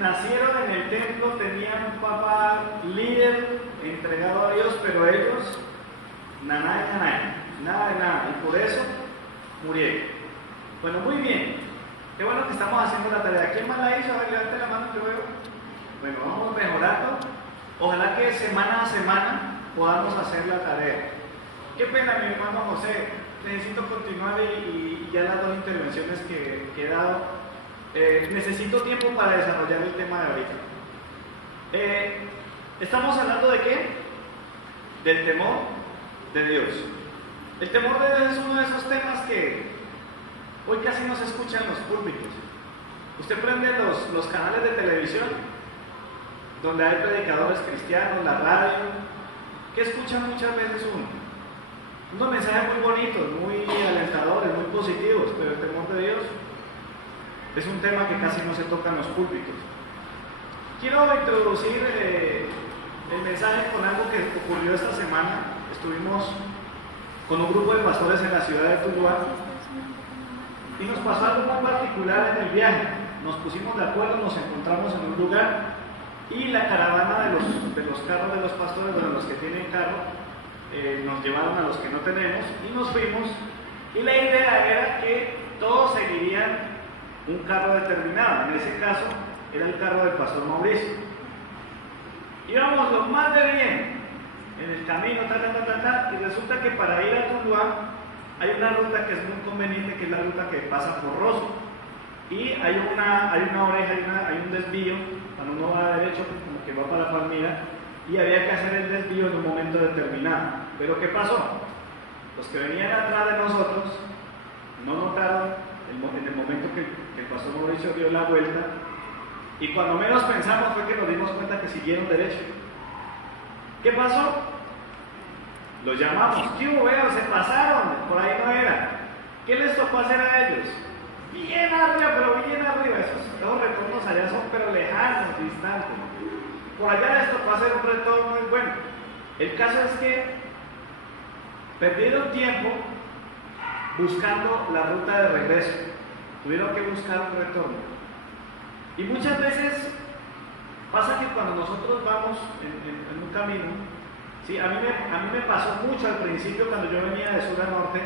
nacieron en el templo, tenían un papá líder, entregado a Dios, pero ellos, nada de nada, y por eso murieron. Bueno, muy bien, qué bueno que estamos haciendo la tarea. ¿Quién más la hizo? A ver, levante la mano, yo veo. Bueno, vamos mejorando. Ojalá que semana a semana podamos hacer la tarea. Qué pena, mi hermano José, necesito continuar y ya las dos intervenciones que he dado, necesito tiempo para desarrollar el tema de ahorita. ¿Estamos hablando de qué? Del temor de Dios. El temor de Dios es uno de esos temas que hoy casi no se escucha en los púlpitos. Usted prende los canales de televisión, donde hay predicadores cristianos, la radio, que escuchan muchas veces unos mensajes muy bonitos, muy alentadores, muy positivos, pero el temor de Dios es un tema que casi no se toca en los púlpitos. Quiero introducir el mensaje con algo que ocurrió esta semana. Estuvimos con un grupo de pastores en la ciudad de Tuluá y nos pasó algo muy particular en el viaje. Nos pusimos de acuerdo, nos encontramos en un lugar y la caravana de los carros de los pastores, de los que tienen carro, nos llevaron a los que no tenemos y nos fuimos, y la idea era que todos seguirían un carro determinado. En ese caso era el carro del pastor Mauricio. Íbamos lo más de bien en el camino, y resulta que para ir a Tuluá hay una ruta que es muy conveniente, que es la ruta que pasa por Rosso, y hay una oreja, hay un desvío cuando uno va derecho, como que va para Palmira, y había que hacer el desvío en un momento determinado. Pero ¿qué pasó? Los que venían atrás de nosotros no notaron en el momento que el pastor Mauricio dio la vuelta, y cuando menos pensamos fue que nos dimos cuenta que siguieron derecho. ¿Qué pasó? Los llamamos. ¿Qué hubo? Veo, se pasaron, por ahí no era. ¿Qué les tocó hacer a ellos? Bien arriba, pero bien arriba. Esos retornos allá son pero lejanos, distantes. Por allá les tocó hacer un retorno muy bueno. El caso es que perdieron tiempo buscando la ruta de regreso. Tuvieron que buscar un retorno. Y muchas veces pasa que cuando nosotros vamos en un camino, ¿sí? a mí me pasó mucho al principio cuando yo venía de sur a norte.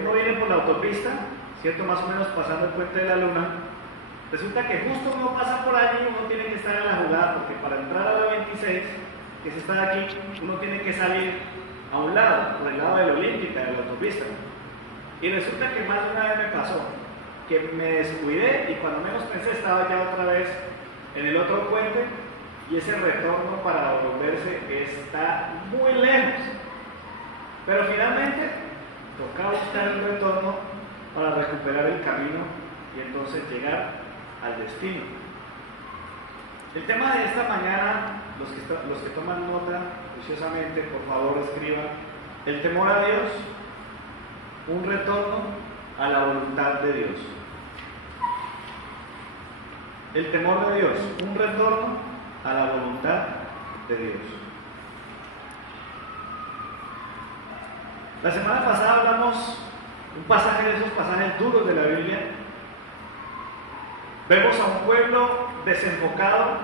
Uno viene por la autopista, ¿cierto? Más o menos pasando el puente de la Luna. Resulta que justo uno pasa por allí, uno tiene que estar en la jugada, porque para entrar a la 26, que es esta de aquí, uno tiene que salir a un lado, por el lado de la Olímpica, de la autopista. Y resulta que más de una vez me pasó que me descuidé y cuando menos pensé estaba ya otra vez en el otro puente, y ese retorno para devolverse está muy lejos. Pero finalmente toca buscar el retorno para recuperar el camino y entonces llegar al destino. El tema de esta mañana, los que toman nota juiciosamente, por favor escriban: el temor a Dios, un retorno a la voluntad de Dios. El temor de Dios, un retorno a la voluntad de Dios. La semana pasada hablamos un pasaje de esos pasajes duros de la Biblia. Vemos a un pueblo desenfocado.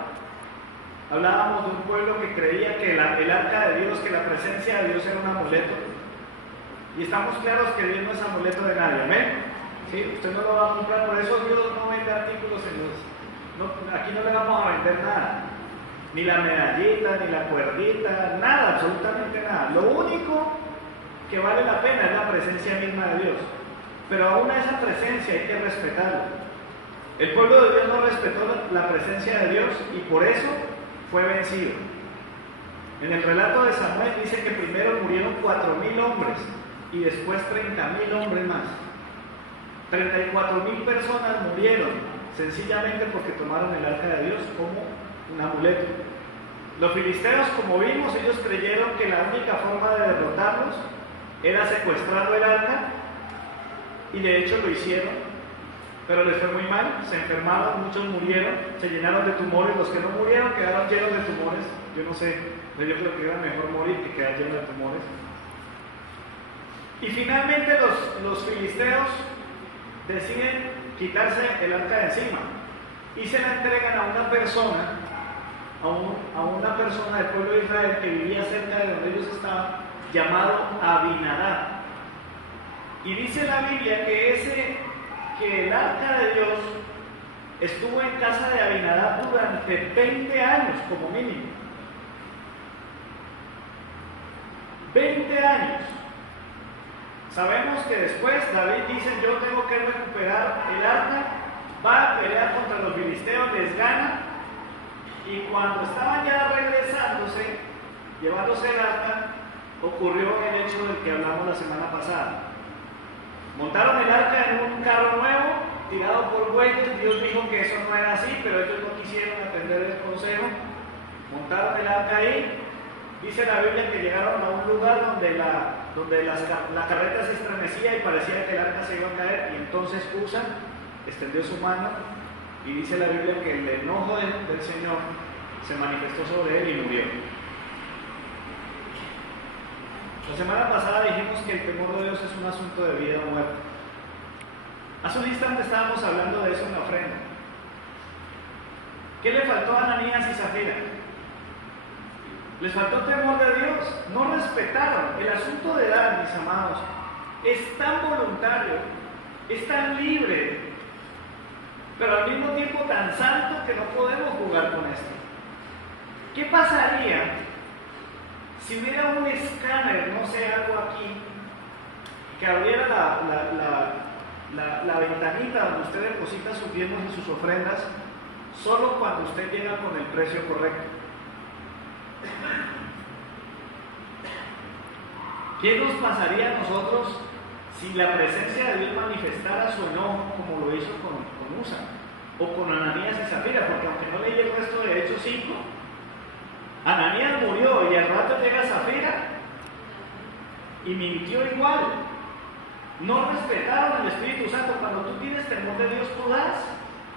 Hablábamos de un pueblo que creía que el arca de Dios, que la presencia de Dios era un amuleto. Y estamos claros que Dios no es amuleto de nadie, ¿amén? ¿Sí? Usted no lo va a comprar, por eso Dios no vende artículos aquí no le vamos a vender nada. Ni la medallita, ni la cuerdita, nada, absolutamente nada. Lo único que vale la pena es la presencia misma de Dios. Pero aún a esa presencia hay que respetarla. El pueblo de Dios no respetó la presencia de Dios y por eso fue vencido. En el relato de Samuel dice que primero murieron 4,000 hombres y después 30,000 hombres más. 34,000 personas murieron sencillamente porque tomaron el arca de Dios como un amuleto. Los filisteos, como vimos, ellos creyeron que la única forma de derrotarlos era secuestrando el arca, y de hecho lo hicieron, pero les fue muy mal, se enfermaron, muchos murieron, se llenaron de tumores. Los que no murieron quedaron llenos de tumores. Yo no sé, yo creo que era mejor morir que quedar lleno de tumores. Y finalmente los filisteos deciden quitarse el arca de encima. y se la entregan a una persona, a una persona del pueblo de Israel que vivía cerca de donde ellos estaban, llamado Abinadab. Y dice la Biblia que el arca de Dios estuvo en casa de Abinadab durante 20 años como mínimo. 20 años. Sabemos que después David dice: yo tengo que recuperar el arca, va a pelear contra los filisteos, les gana, y cuando estaban ya regresándose, llevándose el arca, ocurrió el hecho del que hablamos la semana pasada. Montaron el arca en un carro nuevo, tirado por bueyes. Dios dijo que eso no era así, pero ellos no quisieron atender el consejo. Montaron el arca ahí. Dice la Biblia que llegaron a un lugar donde la carreta se estremecía y parecía que el arca se iba a caer, y entonces Usa extendió su mano, y dice la Biblia que el enojo del Señor se manifestó sobre él y murió. La semana pasada dijimos que el temor de Dios es un asunto de vida o muerte. Hace un instante estábamos hablando de eso en la ofrenda. ¿Qué le faltó a Ananías y Zafira? Les faltó temor de Dios, no respetaron. El asunto de dar, mis amados, es tan voluntario, es tan libre, pero al mismo tiempo tan santo que no podemos jugar con esto. ¿Qué pasaría si hubiera un escáner, no sé, algo aquí, que abriera la ventanita donde usted deposita sus diezmos y sus ofrendas solo cuando usted llega con el precio correcto? ¿Qué nos pasaría a nosotros si la presencia de Dios manifestara su enojo como lo hizo con Usa o con Ananías y Zafira? Porque aunque no leí el resto de Hechos 5, Ananías murió y al rato llega Zafira y mintió igual. No respetaron el Espíritu Santo. Cuando tú tienes temor de Dios, tú das,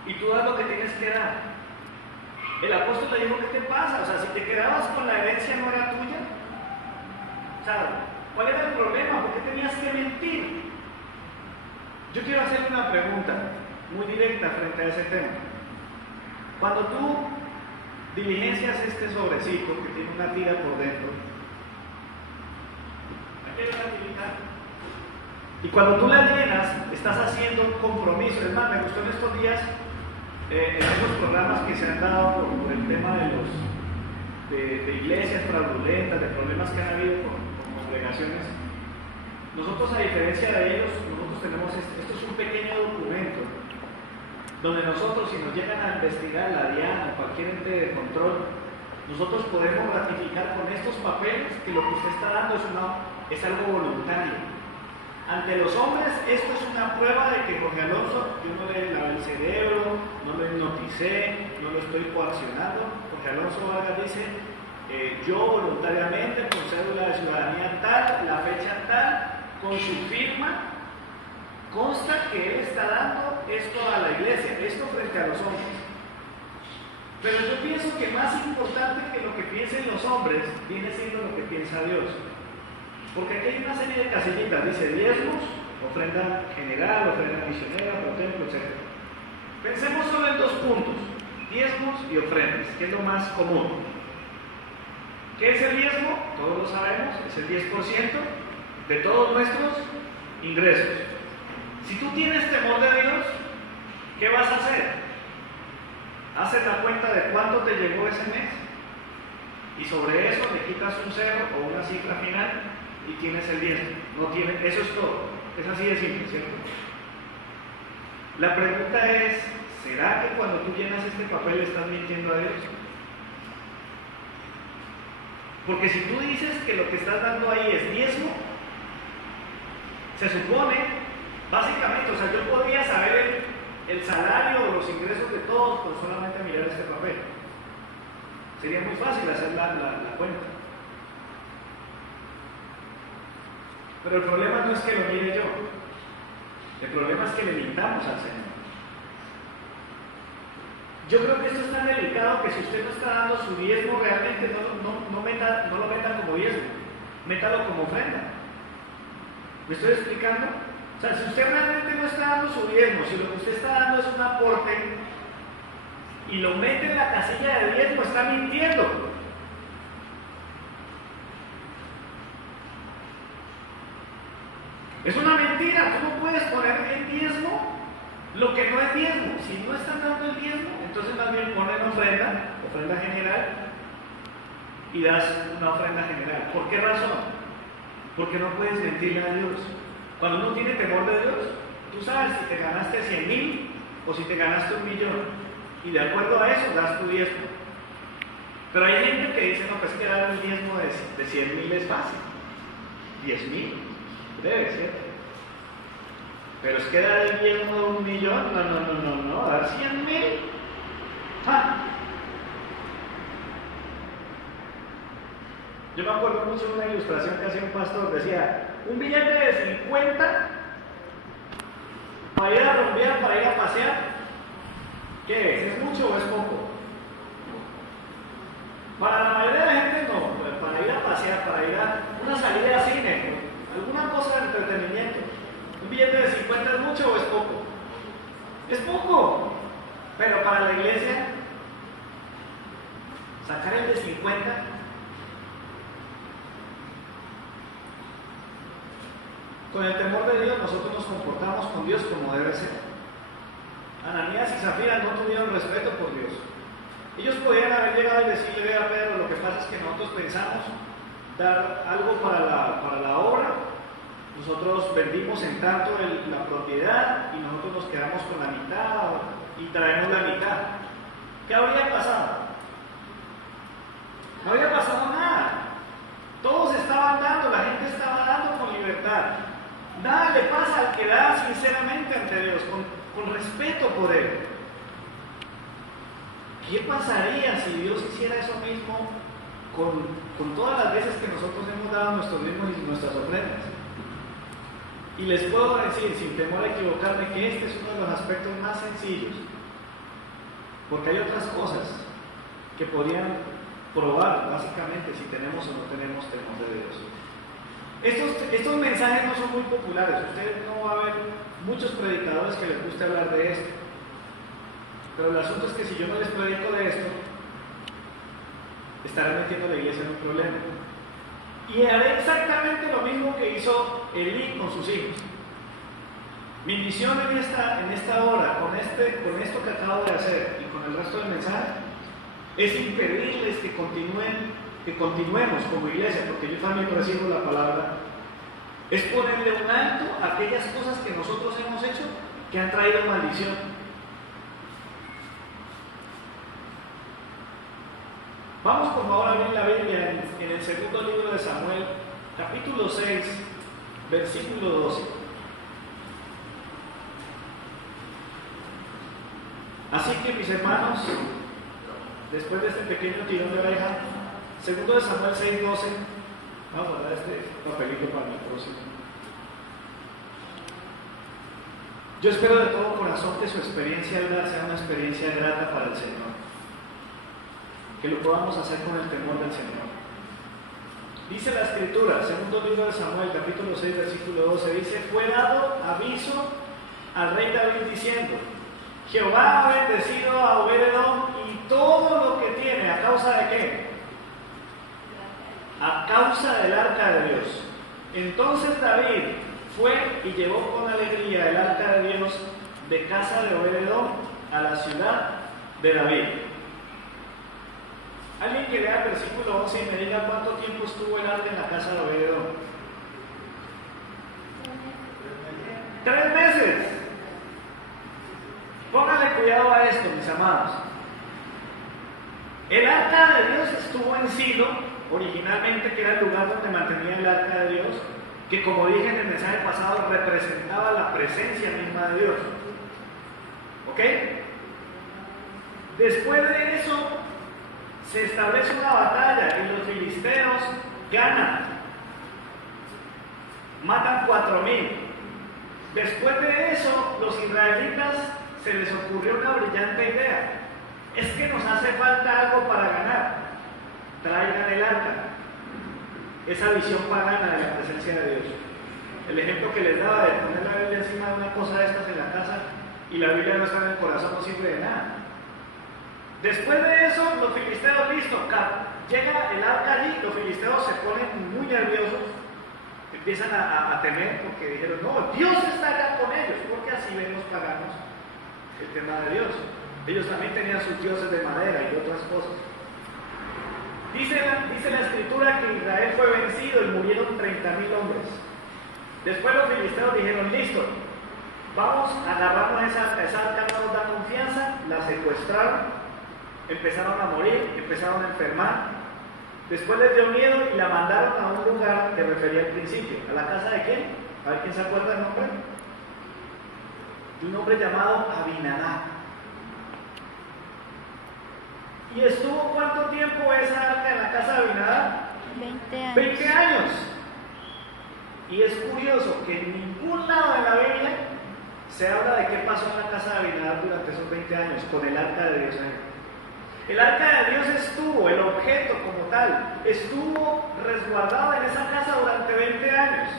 y tú das lo que tienes que dar. El apóstol le dijo: ¿qué te pasa? O sea, si te quedabas con la herencia, no era tuya. O sea, ¿cuál era el problema? ¿Por qué tenías que mentir? Yo quiero hacerle una pregunta muy directa frente a ese tema. Cuando tú diligencias este sobrecito que tiene una tira por dentro, aquí hay una tirita, y cuando tú la llenas, estás haciendo un compromiso. Es más, me gustó en estos días, en esos programas que se han dado por el tema de iglesias fraudulentas, de problemas que han habido con congregaciones. Nosotros, a diferencia de ellos, nosotros tenemos esto es un pequeño documento donde nosotros, si nos llegan a investigar la DIAN o cualquier ente de control, nosotros podemos ratificar con estos papeles que lo que usted está dando es algo voluntario. Ante los hombres, esto es una prueba de que Jorge Alonso, yo no le lavé el cerebro, no lo hipnoticé, no lo estoy coaccionando. Jorge Alonso Vargas dice: yo voluntariamente, con cédula de ciudadanía tal, la fecha tal, con su firma, consta que él está dando esto a la iglesia, esto frente a los hombres. Pero yo pienso que más importante que lo que piensen los hombres viene siendo lo que piensa Dios. Porque aquí hay una serie de casillitas, dice diezmos, ofrenda general, ofrenda misionera, por ejemplo, etc. Pensemos solo en dos puntos: diezmos y ofrendas, que es lo más común. ¿Qué es el diezmo? Todos lo sabemos, es el 10% de todos nuestros ingresos. Si tú tienes temor de Dios, ¿qué vas a hacer? Haces la cuenta de cuánto te llegó ese mes, y sobre eso le quitas un cero o una cifra final y tienes el diezmo. Eso es todo. Es así de simple, ¿cierto? La pregunta es: ¿será que cuando tú llenas este papel estás mintiendo a Dios? Porque si tú dices que lo que estás dando ahí es diezmo, se supone, básicamente, o sea, yo podría saber el salario o los ingresos de todos por solamente mirar este papel. Sería muy fácil hacer la cuenta. Pero el problema no es que lo mire yo, el problema es que le mintamos al Señor. Yo creo que esto es tan delicado que si usted no está dando su diezmo, realmente no lo meta como diezmo, métalo como ofrenda. ¿Me estoy explicando? O sea, si usted realmente no está dando su diezmo, si lo que usted está dando es un aporte, y lo mete en la casilla de diezmo, está mintiendo. Es una mentira. Tú no puedes poner en diezmo lo que no es diezmo. Si no están dando el diezmo, entonces más bien ponen ofrenda general, y das una ofrenda general. ¿Por qué razón? Porque no puedes mentirle a Dios. Cuando uno tiene temor de Dios, tú sabes si te ganaste 100,000 o si te ganaste 1,000,000. Y de acuerdo a eso das tu diezmo. Pero hay gente que dice, no, pues que dar el diezmo de 100,000 es fácil. 10,000, breve, ¿cierto? Pero es que dar el diezmo de 1,000,000, no, dar 100,000. ¡Ah! Yo me acuerdo mucho de una ilustración que hacía un pastor, decía, un billete de 50 para ir a rumbear, para ir a pasear, ¿qué es? ¿Es mucho o es poco? Para la mayoría de la gente no, para ir a pasear, para ir a una salida a cine, alguna cosa de entretenimiento. ¿Un billete de 50 es mucho o es poco? Es poco, pero para la iglesia, sacar el de 50. Con el temor de Dios nosotros nos comportamos con Dios como debe ser. Ananías y Zafira no tuvieron respeto por Dios. Ellos podían haber llegado y decirle a Pedro, lo que pasa es que nosotros pensamos dar algo para la obra, nosotros vendimos en tanto la propiedad y nosotros nos quedamos con la mitad y traemos la mitad. ¿Qué habría pasado? No habría pasado nada. Todos estaban dando, la gente estaba dando con libertad. Nada le pasa al que da sinceramente ante Dios, con respeto por Él. ¿Qué pasaría si Dios hiciera eso mismo con todas las veces que nosotros hemos dado nuestros diezmos y nuestras ofrendas? Y les puedo decir, sin temor a equivocarme, que este es uno de los aspectos más sencillos, porque hay otras cosas que podrían probar básicamente si tenemos o no tenemos temor de Dios. Estos mensajes no son muy populares. Ustedes no va a ver muchos predicadores que les guste hablar de esto, pero el asunto es que si yo no les predico de esto, estaré metiendo a la iglesia en un problema, y haré exactamente lo mismo que hizo Elí con sus hijos. Mi misión en esta hora, con esto que acabo de hacer y con el resto del mensaje, es impedirles que continuemos como iglesia, porque yo también recibo la palabra, es ponerle un alto a aquellas cosas que nosotros hemos hecho que han traído maldición. Vamos por favor a abrir la Biblia en el segundo libro de Samuel, capítulo 6, versículo 12. Así que mis hermanos, después de este pequeño tirón de oreja, segundo de Samuel 6, 12, vamos a dar este papelito para mi próximo. Yo espero de todo corazón que su experiencia sea una experiencia grata para el Señor, que lo podamos hacer con el temor del Señor. Dice la Escritura, segundo libro de Samuel, capítulo 6, versículo 12, dice, fue dado aviso al rey David diciendo, Jehová ha bendecido a Obed-Edom y todo lo que tiene, ¿a causa de qué? A causa del arca de Dios. Entonces David fue y llevó con alegría el arca de Dios de casa de Obed-Edom a la ciudad de David. Alguien que lea el versículo 11 y me diga cuánto tiempo estuvo el arca en la casa de Obed-Edom. 3 meses. Póngale cuidado a esto, mis amados. El arca de Dios estuvo en Silo, originalmente, que era el lugar donde mantenía el arca de Dios, que como dije en el mensaje pasado, representaba la presencia misma de Dios. ¿Ok? Después de eso, se establece una batalla y los filisteos ganan. Matan 4,000. Después de eso, los israelitas se les ocurrió una brillante idea. Es que nos hace falta algo para ganar. Traigan el arca. Esa visión pagana de la presencia de Dios. El ejemplo que les daba de poner la Biblia encima de una cosa de estas en la casa y la Biblia no está en el corazón no sirve de nada. Después de eso, los filisteos, listo, llega el arca allí, los filisteos se ponen muy nerviosos, empiezan a temer porque dijeron, no, Dios está acá con ellos, porque así ven los paganos el tema de Dios. Ellos también tenían sus dioses de madera y otras cosas. Dice la escritura que Israel fue vencido y murieron 30.000 hombres. Después los filisteos dijeron, listo, vamos a agarrarnos esa arca, no nos da confianza, la secuestraron, empezaron a morir, empezaron a enfermar. Después les dio miedo y la mandaron a un lugar que refería al principio. ¿A la casa de quién? A ver quién se acuerda del nombre. De un hombre llamado Abinadab. ¿Y estuvo cuánto tiempo esa arca en la casa de Abinadab? 20 años. 20 años. Y es curioso que en ningún lado de la Biblia se habla de qué pasó en la casa de Abinadab durante esos 20 años con el arca de Dios ahí. El arca de Dios estuvo, el objeto como tal, estuvo resguardado en esa casa durante 20 años.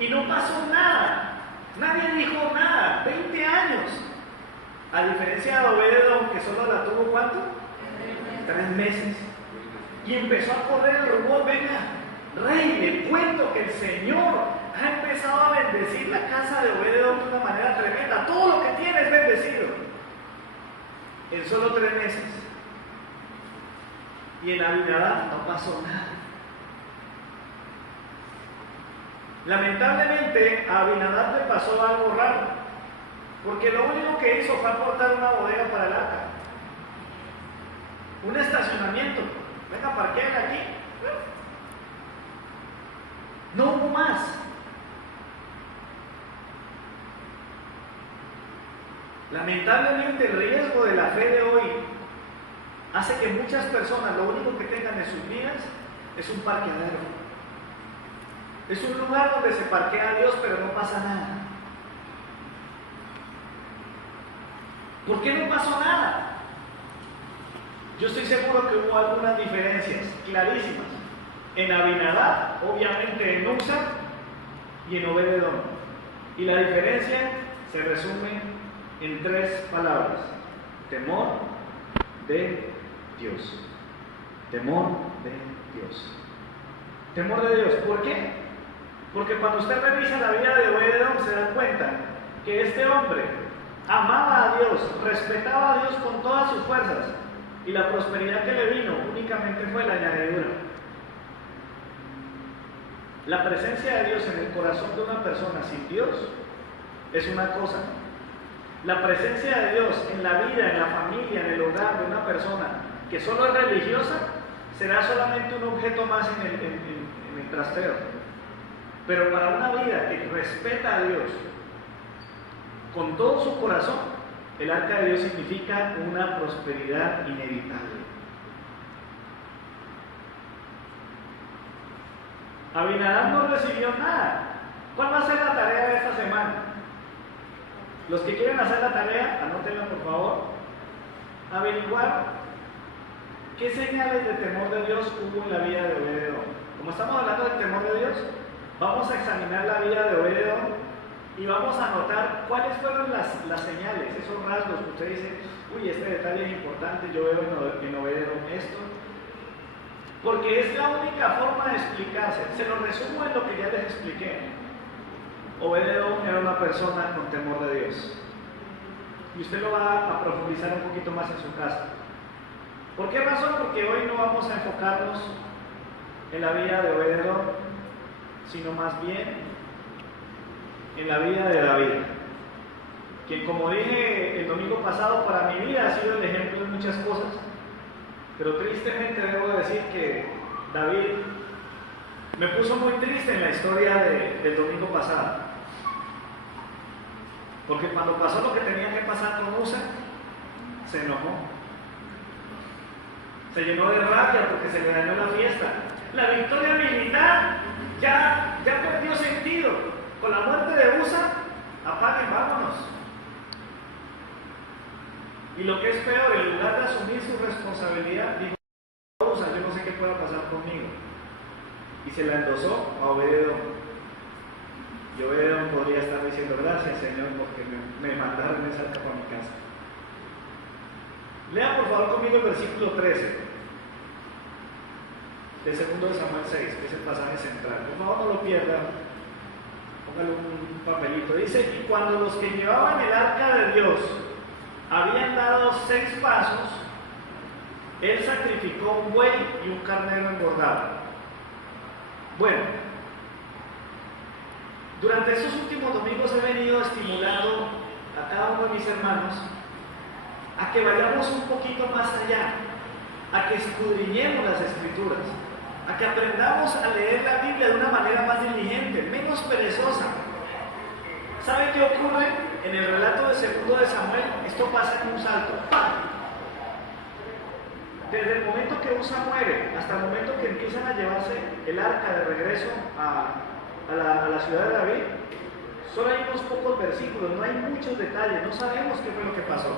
Y no pasó nada. Nadie dijo nada. 20 años. A diferencia de Obed-Edom, que solo la tuvo ¿cuánto? 3 meses. Y empezó a correr el rumor, venga, rey, le cuento que el Señor ha empezado a bendecir la casa de Obed-Edom de una manera tremenda. Todo lo que tiene es bendecido. En solo 3 meses. Y en Abinadab no pasó nada. Lamentablemente a Abinadab le pasó algo raro, porque lo único que hizo fue aportar una bodega para el arca, un estacionamiento. Venga, parqueen aquí. No hubo más. Lamentablemente el riesgo de la fe de hoy hace que muchas personas lo único que tengan en sus vidas es un parqueadero. Es un lugar donde se parquea a Dios, pero no pasa nada. ¿Por qué no pasó nada? Yo estoy seguro que hubo algunas diferencias clarísimas. En Abinadab, obviamente en Uza y en Obed-Edom. Y la diferencia se resume en 3 palabras: temor de Dios. Temor de Dios. Temor de Dios. ¿Por qué? Porque cuando usted revisa la vida de Obed-Edom se da cuenta que este hombre amaba a Dios, respetaba a Dios con todas sus fuerzas, y la prosperidad que le vino únicamente fue la añadidura. La presencia de Dios en el corazón de una persona sin Dios es una cosa. La presencia de Dios en la vida, en la familia, en el hogar de una persona que solo es religiosa, será solamente un objeto más en el trastero. Pero para una vida que respeta a Dios con todo su corazón, el arca de Dios significa una prosperidad inevitable. Abinadab no recibió nada. ¿Cuál va a ser la tarea de esta semana? Los que quieren hacer la tarea, anótenla por favor. Averiguar qué señales de temor de Dios hubo en la vida de Obed-Edom. Como estamos hablando del temor de Dios, vamos a examinar la vida de Obed-Edom y vamos a notar cuáles fueron las señales, esos rasgos que usted dice, uy, este detalle es importante, yo veo en Obed-Edom esto. Porque es la única forma de explicarse. Se lo resumo en lo que ya les expliqué. Obed-Edom era una persona con temor de Dios. Y usted lo va a profundizar un poquito más en su casa. ¿Por qué razón? Porque hoy no vamos a enfocarnos en la vida de Obed-Edom, sino más bien en la vida de David, quien, como dije el domingo pasado, para mi vida ha sido el ejemplo de muchas cosas, pero tristemente debo decir que David me puso muy triste en la historia del domingo pasado, porque cuando pasó lo que tenía que pasar con Uza, se enojó, se llenó de rabia porque se le dañó la fiesta. La victoria militar ya perdió sentido. Con la muerte de Uza, apaguen, vámonos. Y lo que es peor, en lugar de asumir su responsabilidad, dijo: Uza, yo no sé qué pueda pasar conmigo. Y se la endosó a Obed-Edom. Y Obed-Edom podría estar diciendo: gracias, Señor, porque me mandaron esa arca para mi casa. Lean por favor conmigo el versículo 13 del 2 Samuel 6, que es el pasaje central. Por favor no lo pierdan, póngale un papelito. Dice, y cuando los que llevaban el arca de Dios habían dado 6 pasos, él sacrificó un buey y un carnero engordado. Bueno, durante estos últimos domingos he venido estimulando a cada uno de mis hermanos a que vayamos un poquito más allá, a que escudriñemos las Escrituras, a que aprendamos a leer la Biblia de una manera más diligente, menos perezosa. ¿Saben qué ocurre? En el relato de 2 Samuel, esto pasa en un salto. Desde el momento que Usa muere hasta el momento que empiezan a llevarse el arca de regreso a la ciudad de David, solo hay unos pocos versículos, no hay muchos detalles, no sabemos qué fue lo que pasó.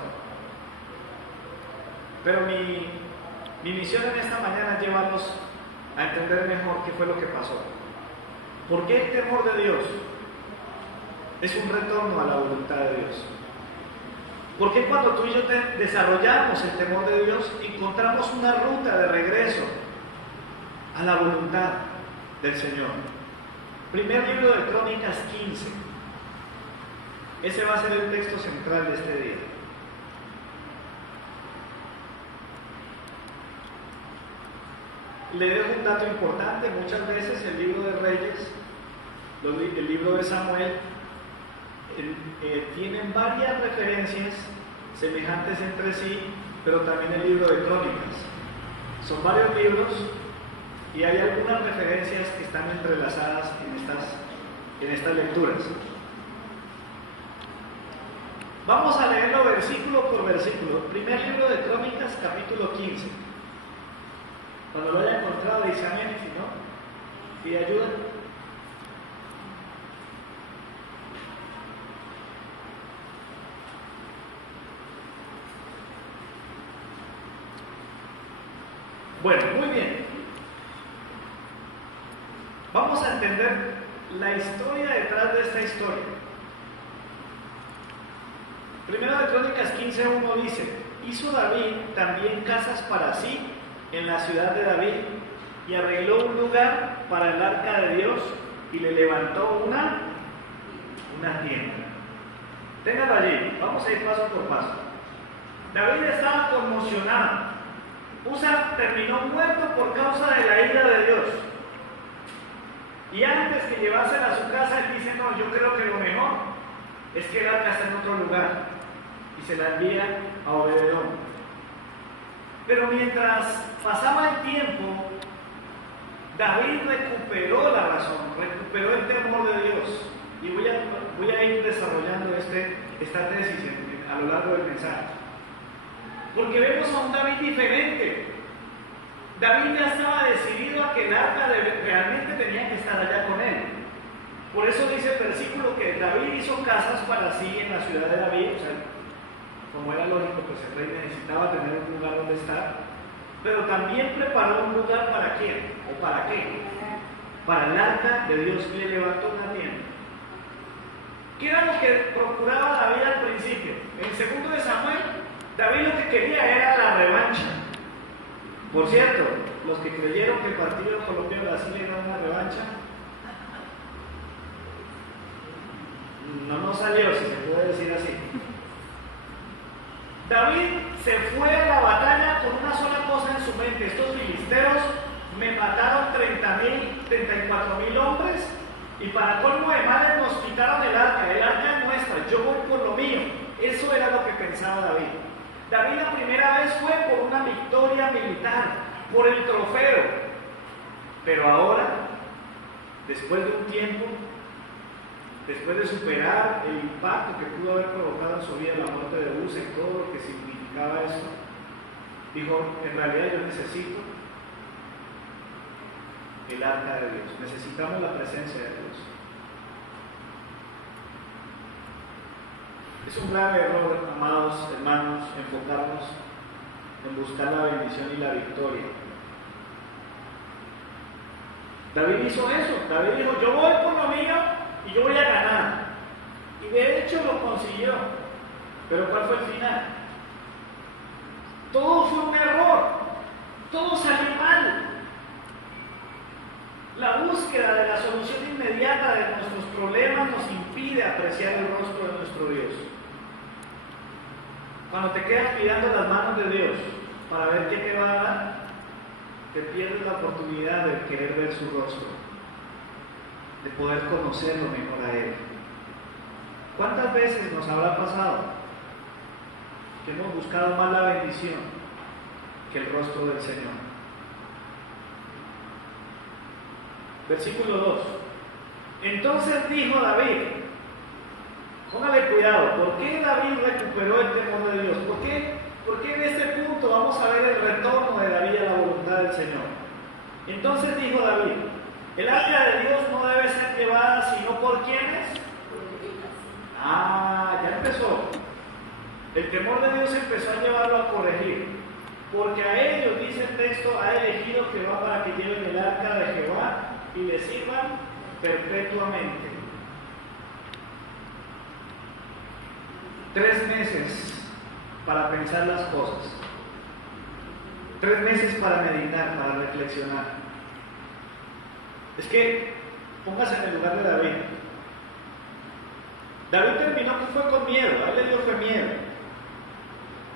Pero mi misión en esta mañana es llevarlos a entender mejor qué fue lo que pasó. ¿Por qué el temor de Dios es un retorno a la voluntad de Dios? ¿Por qué cuando tú y yo desarrollamos el temor de Dios encontramos una ruta de regreso a la voluntad del Señor? Primer libro de Crónicas 15. Ese va a ser el texto central de este día. Le dejo un dato importante. Muchas veces el libro de Reyes, el libro de Samuel, tienen varias referencias semejantes entre sí, pero también el libro de Crónicas. Son varios libros y hay algunas referencias que están entrelazadas en estas lecturas. Vamos a leerlo versículo por versículo. Primer libro de Crónicas, capítulo 15. Cuando lo haya encontrado, dice amén, y si no, pide ayuda. Bueno, muy bien. Vamos a entender la historia detrás de esta historia. Primero de Crónicas 15:1 dice: hizo David también casas para sí en la ciudad de David y arregló un lugar para el arca de Dios y le levantó una tienda. Ténganlo allí, vamos a ir paso por paso. David estaba conmocionado. Usa terminó muerto por causa de la ira de Dios. Y antes que llevársela a su casa, él dice: no, yo creo que lo mejor es que el arca esté en otro lugar. Y se la envía a Obededón. Pero mientras pasaba el tiempo, David recuperó la razón, recuperó el temor de Dios. Y voy a ir desarrollando esta tesis a lo largo del mensaje. Porque vemos a un David diferente. David ya estaba decidido a que el arca realmente tenía que estar allá con él. Por eso dice el versículo que David hizo casas para sí en la ciudad de David. O sea, como era lógico, pues el rey necesitaba tener un lugar donde estar. Pero también preparó un lugar para quién, o para qué. Para el arca de Dios, y le levantó una tienda. ¿Qué era lo que procuraba David al principio? En el 2 de Samuel, David lo que quería era la revancha. Por cierto, los que creyeron que el partido Colombia-Brasil era una revancha, no salió, si se puede decir así. David se fue a la batalla con una sola cosa en su mente: estos filisteos me mataron 34,000 hombres, y para colmo de males nos quitaron el arca es nuestra, yo voy por lo mío. Eso era lo que pensaba David. David la primera vez fue por una victoria militar, por el trofeo. Pero ahora, después de un tiempo, después de superar el impacto que pudo haber provocado en su vida la muerte de Usa y todo lo que significaba eso, dijo: en realidad yo necesito el arca de Dios, necesitamos la presencia de Dios. Es un grave error, amados hermanos, enfocarnos en buscar la bendición y la victoria. David hizo eso. David dijo: yo voy por lo mío y yo voy a ganar. Y de hecho lo consiguió. Pero ¿cuál fue el final? Todo fue un error, todo salió mal. La búsqueda de la solución inmediata de nuestros problemas nos impide apreciar el rostro de nuestro Dios. Cuando te quedas mirando las manos de Dios para ver qué te va a dar, te pierdes la oportunidad de querer ver su rostro, de poder conocerlo mejor a Él. ¿Cuántas veces nos habrá pasado que hemos buscado más la bendición que el rostro del Señor? Versículo 2. Entonces dijo David, póngale cuidado, ¿por qué David recuperó el temor de Dios? ¿Por qué en este punto vamos a ver el retorno de David a la voluntad del Señor? Entonces dijo David, el arca de Dios no debe ser llevada sino por ¿quiénes? Ya empezó. El temor de Dios empezó a llevarlo a corregir, porque a ellos, dice el texto, ha elegido Jehová para que lleven el arca de Jehová y le sirvan perpetuamente. 3 meses para pensar las cosas, 3 meses para meditar, para reflexionar. Es que póngase en el lugar de David. David terminó que fue con miedo, a él le dio fue miedo.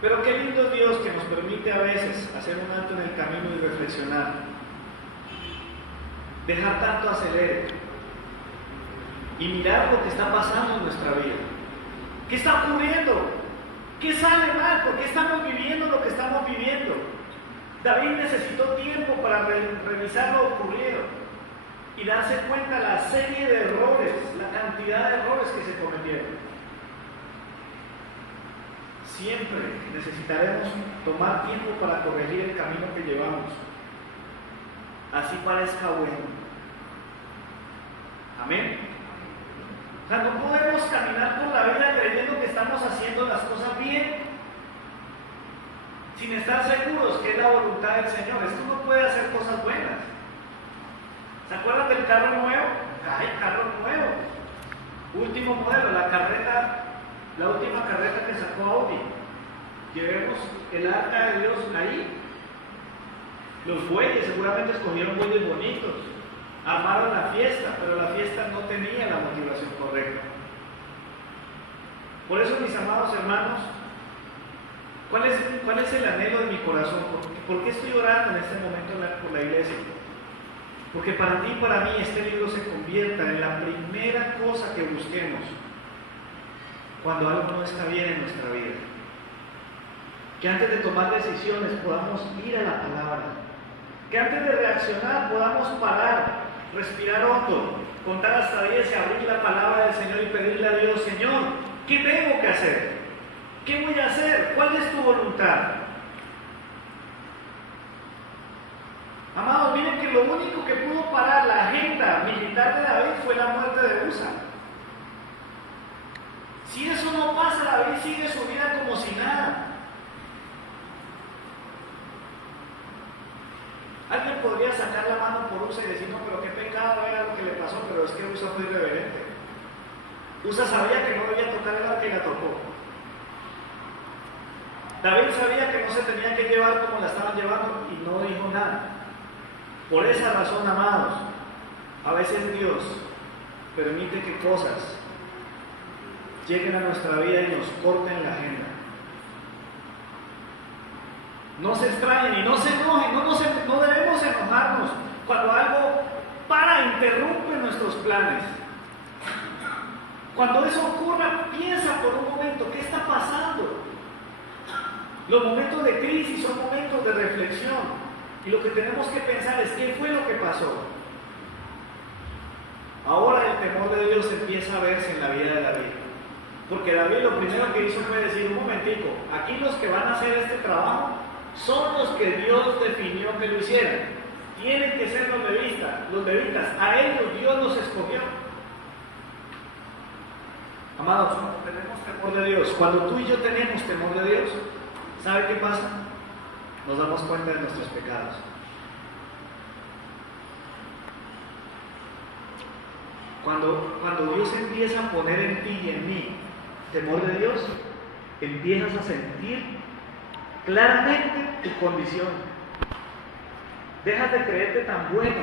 Pero qué lindo es Dios que nos permite a veces hacer un alto en el camino y reflexionar. Dejar tanto acelere y mirar lo que está pasando en nuestra vida. ¿Qué está ocurriendo? ¿Qué sale mal? ¿Por qué estamos viviendo lo que estamos viviendo? David necesitó tiempo para revisar lo ocurrido y darse cuenta de la serie de errores, la cantidad de errores que se cometieron. Siempre necesitaremos tomar tiempo para corregir el camino que llevamos, así parezca bueno. Amén. O sea, no podemos caminar por la vida creyendo que estamos haciendo las cosas bien, sin estar seguros que es la voluntad del Señor. Esto no puede hacer cosas buenas. ¿Se acuerdan del carro nuevo? ¡Ay, carro nuevo! Último modelo, la última carreta que sacó Audi. Llevemos el arca de Dios ahí. Los bueyes, seguramente escogieron bueyes bonitos. Armaron la fiesta, pero la fiesta no tenía la motivación correcta. Por eso, mis amados hermanos, ¿cuál es el anhelo de mi corazón? ¿Por qué estoy orando en este momento por la iglesia? Porque para ti y para mí este libro se convierta en la primera cosa que busquemos cuando algo no está bien en nuestra vida. Que antes de tomar decisiones podamos ir a la palabra. Que antes de reaccionar podamos parar, respirar hondo, contar hasta 10 y abrir la palabra del Señor y pedirle a Dios: Señor, ¿qué tengo que hacer? ¿Qué voy a hacer? ¿Cuál es tu voluntad? Amados, miren que lo único que pudo parar la agenda militar de David fue la muerte de Usa. Si eso no pasa, David sigue su vida como si nada. Alguien podría sacar la mano por Usa y decir: no, pero qué pecado era lo que le pasó, pero es que Usa fue irreverente. Usa sabía que no debía tocar el arca y la tocó. David sabía que no se tenía que llevar como la estaban llevando y no dijo nada. Por esa razón, amados, a veces Dios permite que cosas lleguen a nuestra vida y nos corten la agenda. No se extrañen y no se enojen, no debemos enojarnos cuando algo interrumpe nuestros planes. Cuando eso ocurra, piensa por un momento: ¿qué está pasando? Los momentos de crisis son momentos de reflexión. Y lo que tenemos que pensar es: ¿qué fue lo que pasó? Ahora el temor de Dios empieza a verse en la vida de David. Porque David lo primero que hizo fue decir: un momentico, aquí los que van a hacer este trabajo son los que Dios definió que lo hicieran. Tienen que ser los levitas. A ellos Dios los escogió. Amados, cuando tenemos temor de Dios, cuando tú y yo tenemos temor de Dios, ¿sabe qué pasa? Nos damos cuenta de nuestros pecados. Cuando Dios empieza a poner en ti y en mí temor de Dios, empiezas a sentir claramente tu condición. Dejas de creerte tan bueno,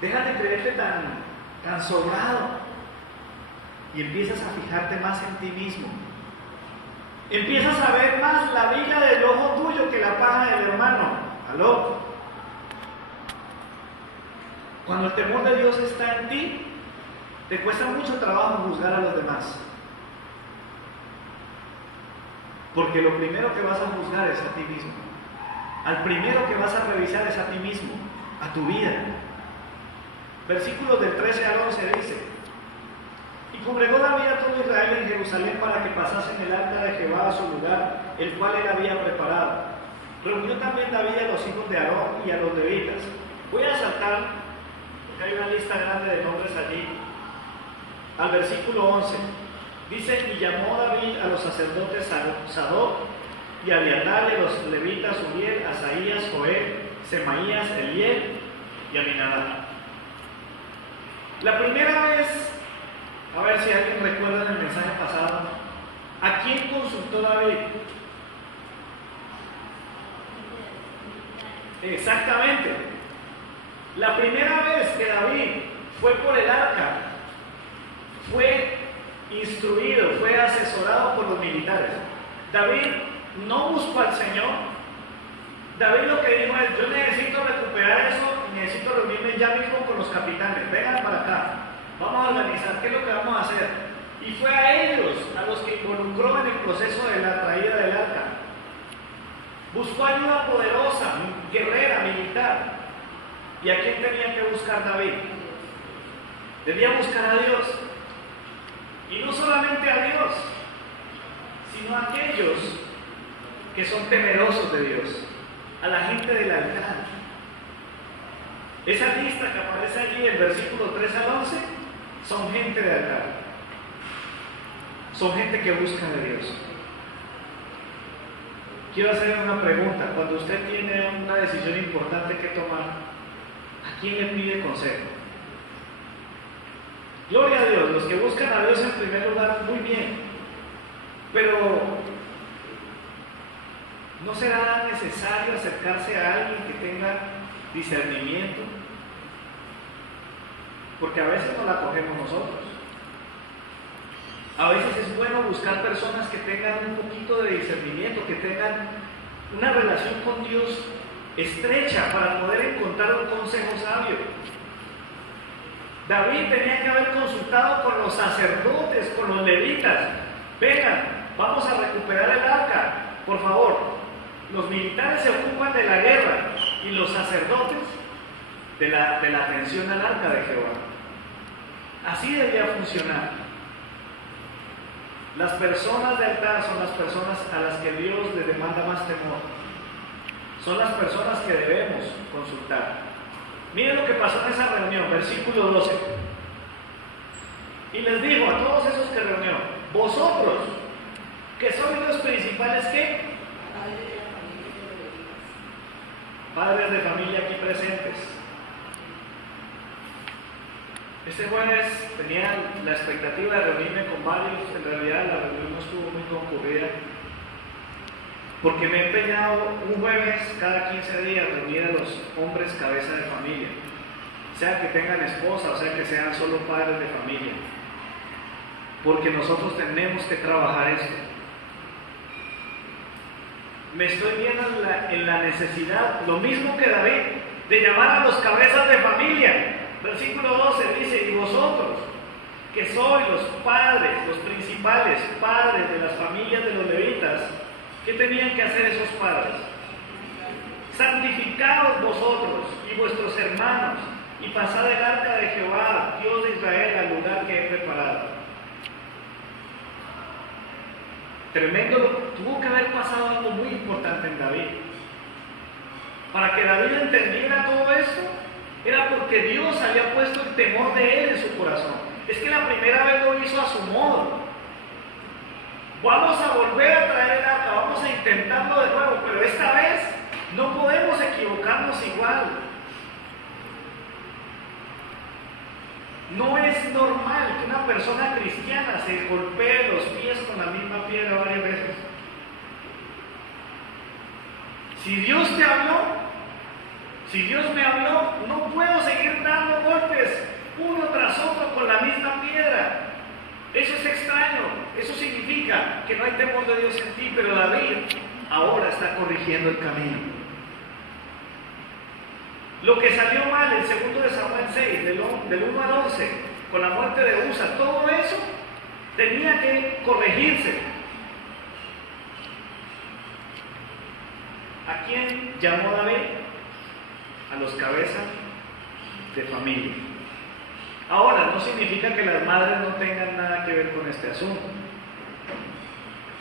dejas de creerte tan sobrado y empiezas a fijarte más en ti mismo. Empiezas a ver más la viga del ojo tuyo que la paja del hermano. ¿Aló? Cuando el temor de Dios está en ti, te cuesta mucho trabajo juzgar a los demás. Porque lo primero que vas a juzgar es a ti mismo. Al primero que vas a revisar es a ti mismo, a tu vida. Versículos del 13 al 11 dice: Y congregó David a todo Israel en Jerusalén para que pasasen el arca de Jehová a su lugar, el cual él había preparado. Reunió también David a los hijos de Aarón y a los levitas. Voy a saltar, porque hay una lista grande de nombres allí, al versículo 11. Dice: Y llamó David a los sacerdotes Sadoc y Abiatar, y a los levitas Uriel, Asaías, Joel, Semaías, Eliel y Aminadab. La primera vez, a ver si alguien recuerda en el mensaje pasado, ¿a quién consultó David? Exactamente. La primera vez que David fue por el arca, fue instruido, fue asesorado por los militares. David no buscó al Señor. David lo que dijo es: yo necesito recuperar eso y necesito reunirme ya mismo con los capitanes. Vengan para acá, vamos a organizar qué es lo que vamos a hacer. Y fue a ellos a los que involucró en el proceso de la traída del arca. Buscó ayuda poderosa, guerrera, militar. ¿Y a quién tenía que buscar David? Debía buscar a Dios. Y no solamente a Dios, sino a aquellos que son temerosos de Dios, a la gente del altar. Esa lista que aparece allí en versículos 3 al 11 son gente de altar, son gente que busca de Dios. Quiero hacer una pregunta: cuando usted tiene una decisión importante que tomar, ¿a quién le pide consejo? Gloria a Dios, los que buscan a Dios en primer lugar, muy bien, pero ¿no será necesario acercarse a alguien que tenga discernimiento? Porque a veces no la cogemos nosotros. A veces es bueno buscar personas que tengan un poquito de discernimiento, que tengan una relación con Dios estrecha para poder encontrar un consejo sabio. David tenía que haber consultado con los sacerdotes, con los levitas. Vengan, vamos a recuperar el arca, por favor. Los militares se ocupan de la guerra y los sacerdotes de la atención al arca de Jehová. Así debía funcionar. Las personas de altar son las personas a las que Dios les demanda más temor. Son las personas que debemos consultar. Miren lo que pasó en esa reunión, versículo 12. Y les dijo a todos esos que reunió: vosotros, que sois los principales, ¿qué? Padres de familia aquí presentes. Este jueves tenía la expectativa de reunirme con varios. En realidad la reunión no estuvo muy concurrida, porque me he empeñado un jueves cada 15 días reunir a los hombres cabeza de familia, sea que tengan esposa o sea que sean solo padres de familia, porque nosotros tenemos que trabajar esto. Me estoy viendo en la necesidad, lo mismo que David, de llamar a los cabezas de familia. Versículo 12 dice: y vosotros, que sois los padres, los principales padres de las familias de los levitas, ¿qué tenían que hacer esos padres? Santificaos vosotros y vuestros hermanos, y pasad el arca de Jehová, Dios de Israel, al lugar que he preparado. Tremendo, tuvo que haber pasado algo muy importante en David. Para que David entendiera todo esto, era porque Dios había puesto el temor de él en su corazón. Es que la primera vez lo hizo a su modo. Vamos a volver a traer el arca, vamos a intentarlo de nuevo, pero esta vez no podemos equivocarnos igual. No es normal que una persona cristiana se golpee los pies con la misma piedra varias veces. Si Dios te habló, si Dios me habló, no puedo seguir dando golpes uno tras otro con la misma piedra. Eso es extraño, eso significa que no hay temor de Dios en ti, pero David ahora está corrigiendo el camino. Lo que salió mal en 2 de Samuel 6, del 1 al 11, con la muerte de Usa, todo eso tenía que corregirse. ¿A quién llamó David? A los cabezas de familia. Ahora, no significa que las madres no tengan nada que ver con este asunto.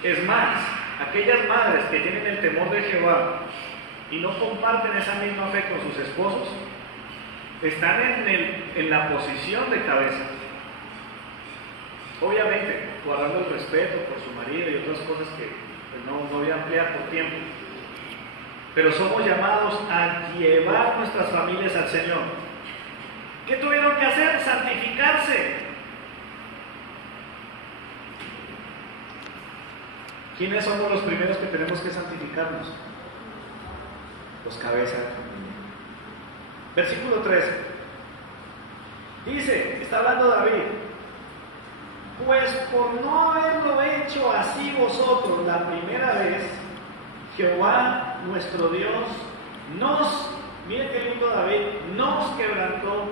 Es más, aquellas madres que tienen el temor de Jehová y no comparten esa misma fe con sus esposos, están en la posición de cabeza. Obviamente, guardando el respeto por su marido y otras cosas que no voy a ampliar por tiempo. Pero somos llamados a llevar nuestras familias al Señor. ¿Qué tuvieron que hacer? Santificarse. ¿Quiénes somos los primeros que tenemos que santificarnos? Los cabezas de familia. Versículo 13. Dice, está hablando David, pues por no haberlo hecho así vosotros la primera vez, Jehová nuestro Dios miren qué lindo David, nos quebrantó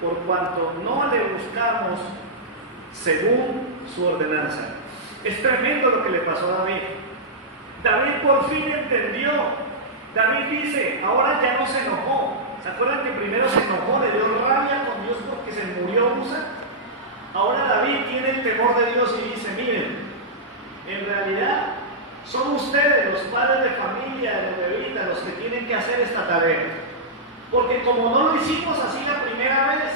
por cuanto no le buscamos según su ordenanza. Es tremendo lo que le pasó a David. David por fin entendió. David dice, ahora ya no se enojó. ¿Se acuerdan que primero se enojó, le dio rabia con Dios porque se murió Usa? Ahora David tiene el temor de Dios y dice, miren, en realidad son ustedes, los padres de familia, los levitas, los que tienen que hacer esta tarea. Porque como no lo hicimos así la primera vez,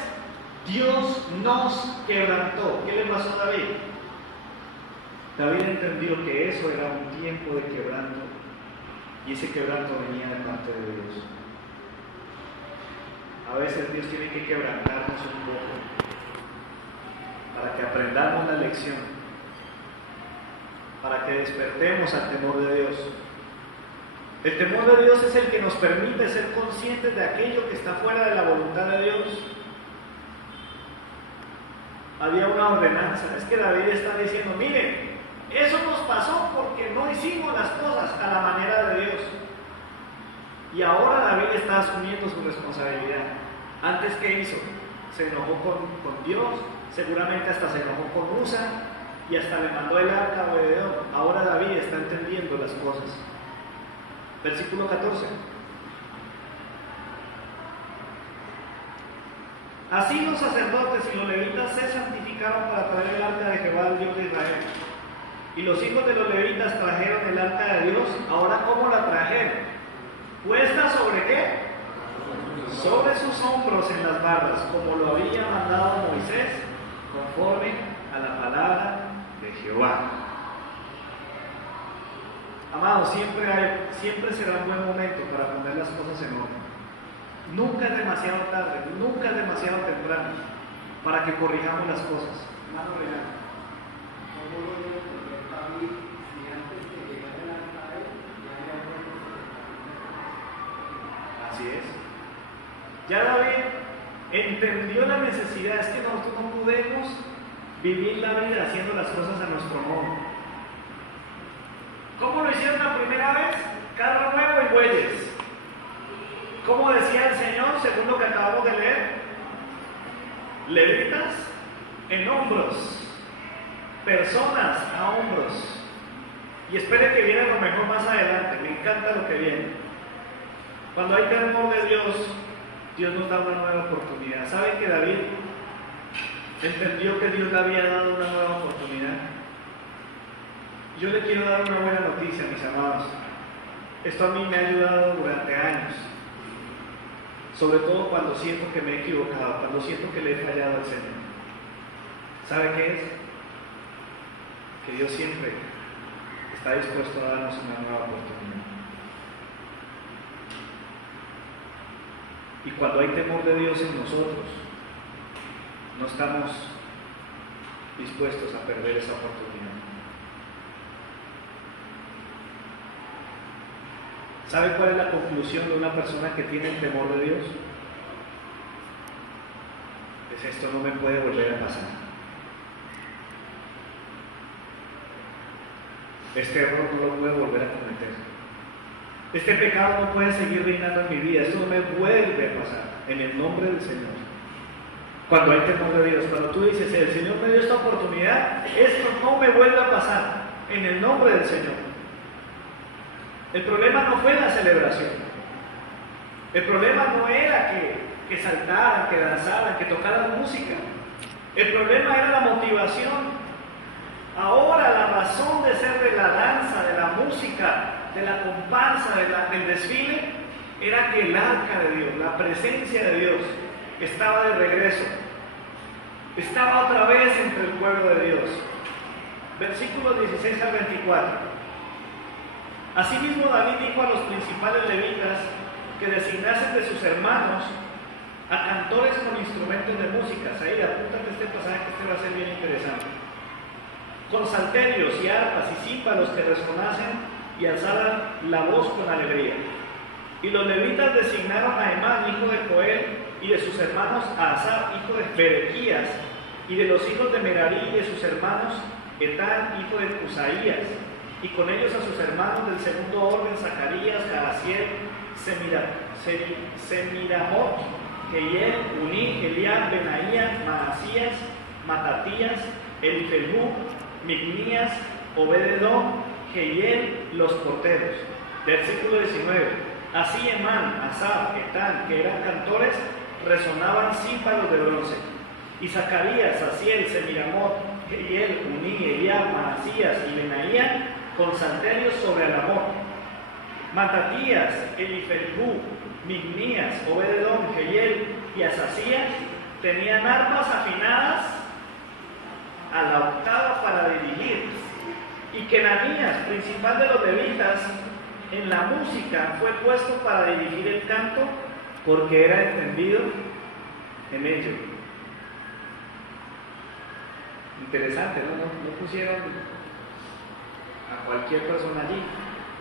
Dios nos quebrantó. ¿Qué le pasó a David? David entendió que eso era un tiempo de quebranto, y ese quebranto venía de parte de Dios. A veces Dios tiene que quebrantarnos un poco para que aprendamos la lección, para que despertemos al temor de Dios. El temor de Dios es el que nos permite ser conscientes de aquello que está fuera de la voluntad de Dios. Había una ordenanza. Es que David está diciendo, miren, eso nos pasó porque no hicimos las cosas a la manera de Dios. Y ahora David está asumiendo su responsabilidad. Antes, ¿qué hizo? Se enojó con Dios, seguramente hasta se enojó con Usa y hasta le mandó el arca a Obededón. Ahora David está entendiendo las cosas. Versículo 14. Así los sacerdotes y los levitas se santificaron para traer el arca de Jehová, el Dios de Israel. Y los hijos de los levitas trajeron el arca de Dios. Ahora, ¿cómo la trajeron? ¿Puesta sobre qué? Sobre sus hombros en las barras, como lo había mandado Moisés, conforme a la palabra de Jehová. Amados, siempre será un buen momento para poner las cosas en orden. Nunca es demasiado tarde, nunca es demasiado temprano para que corrijamos las cosas. Hermano Real, ¿cómo lo debe poner David si antes de llegar a la calle ya había? Así es. Ya David entendió la necesidad, es que nosotros no podemos vivir la vida haciendo las cosas a nuestro modo. ¿Cómo lo hicieron la primera vez? Carro nuevo y bueyes. ¿Cómo decía el Señor, según lo que acabamos de leer? Levitas en hombros, personas a hombros. Y espere que viene lo mejor más adelante. Me encanta lo que viene. Cuando hay temor de Dios, Dios nos da una nueva oportunidad. ¿Saben que David entendió que Dios le había dado una nueva oportunidad? Yo le quiero dar una buena noticia, mis amados. Esto a mí me ha ayudado durante años. Sobre todo cuando siento que me he equivocado, cuando siento que le he fallado al Señor. ¿Sabe qué es? Que Dios siempre está dispuesto a darnos una nueva oportunidad. Y cuando hay temor de Dios en nosotros, no estamos dispuestos a perder esa oportunidad. ¿Sabe cuál es la conclusión de una persona que tiene el temor de Dios? Es esto no me puede volver a pasar. Este error no lo puedo volver a cometer. Este pecado no puede seguir reinando en mi vida. Esto no me vuelve a pasar. En el nombre del Señor. Cuando hay temor de Dios, cuando tú dices, el Señor me dio esta oportunidad, esto no me vuelve a pasar. En el nombre del Señor. El problema no fue la celebración. El problema no era que saltaran, que danzaran, que tocaran música. El problema era la motivación. Ahora la razón de ser de la danza, de la música, de la comparsa, del desfile, era que el arca de Dios, la presencia de Dios, estaba de regreso. Estaba otra vez entre el pueblo de Dios. Versículos 16 al 24. Asimismo David dijo a los principales levitas que designasen de sus hermanos a cantores con instrumentos de música. Ahí apúntate este pasaje que este va a ser bien interesante. Con salterios y arpas y címbalos que resonasen y alzaran la voz con alegría. Y los levitas designaron a Emán, hijo de Joel, y de sus hermanos a Asaf, hijo de Berequías, y de los hijos de Merarí y de sus hermanos Etán, hijo de Cusaías, y con ellos a sus hermanos del segundo orden, Zacarías, Jaasiel, Semiramot, Jehiel, Uní, Eliab, Benaía, Maasías, Matatías, Elifelú, Mignías, Obededón, Jehiel, los porteros. Versículo 19. Así Emán, Asaf, Etán, que eran cantores, resonaban címbalos de bronce. Y Zacarías, Asiel, Semiramot, Jehiel, Uní, Eliab, Maasías y Benaía con salterios sobre Alamot. Matatías, Elifelú, Mignías, Obededón, Jehiel y Asasías tenían armas afinadas a la octava para dirigir. Y Kenanías, principal de los levitas, en la música fue puesto para dirigir el canto porque era entendido en ello. Interesante, ¿no? No pusieron a cualquier persona allí.